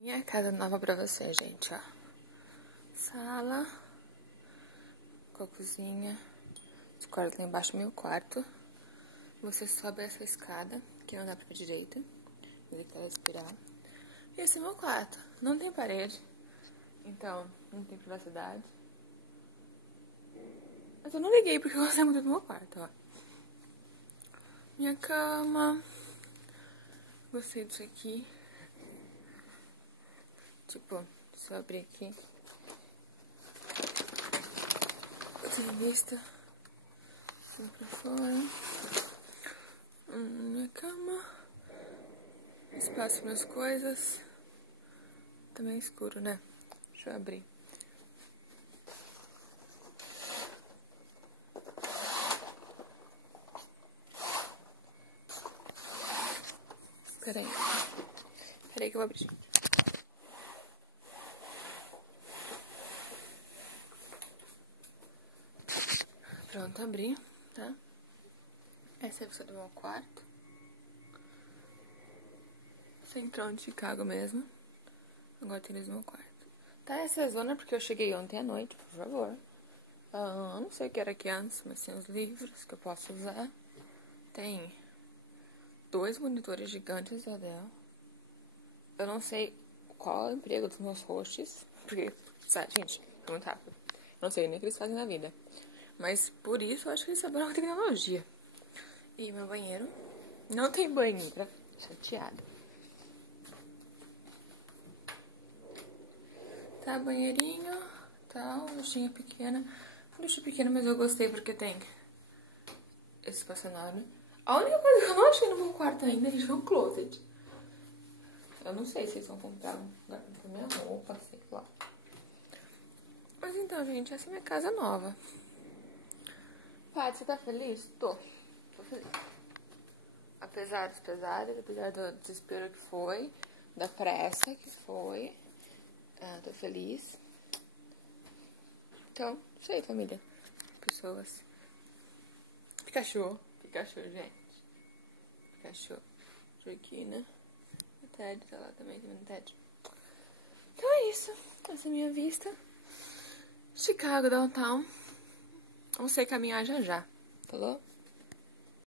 Minha casa nova pra você, gente, ó. Sala. Com a cozinha. Os quartos lá embaixo, meu quarto. Você sobe essa escada, que não dá pra direita. Ele quer respirar. E esse é meu quarto. Não tem parede. Então, não tem privacidade. Mas eu não liguei porque eu gostei muito do meu quarto, ó. Minha cama. Gostei disso aqui. Tipo, se eu abrir aqui. Tem vista. Vou pra fora. Minha cama. Espaço para minhas coisas. Também é escuro, né? Deixa eu abrir. Peraí que eu vou abrir. Pronto, abri, tá? Essa é a vista do meu quarto. Centrão de Chicago mesmo. Agora tem no meu quarto. Tá essa zona porque eu cheguei ontem à noite, por favor. Eu não sei o que era aqui antes, mas tem os livros que eu posso usar. Tem 2 monitores gigantes da Dell. Eu não sei qual é o emprego dos meus hosts, porque, sabe, gente, é muito rápido. Eu não sei nem o que eles fazem na vida. Mas por isso eu acho que eles trabalham com tecnologia. E meu banheiro não tem banheira. Chateada. Tá, banheirinho, tal, duchinha pequena. Ducha pequena, mas eu gostei porque tem esse estacionário. A única coisa que eu não achei no meu quarto ainda, gente, foi um closet. Eu não sei se eles vão comprar um lugar pra minha roupa, sei lá. Mas então, gente, essa é minha casa nova. Paty, você tá feliz? Tô feliz. Apesar dos pesares, apesar do desespero que foi, da pressa que foi, tô feliz. Então, isso aí, família. Pessoas. Pikachu, gente. Pikachu. Joaquina. O Ted tá lá também, o Ted. Então é isso. Essa é a minha vista. Chicago, downtown. Vamos sair caminhar já. Falou?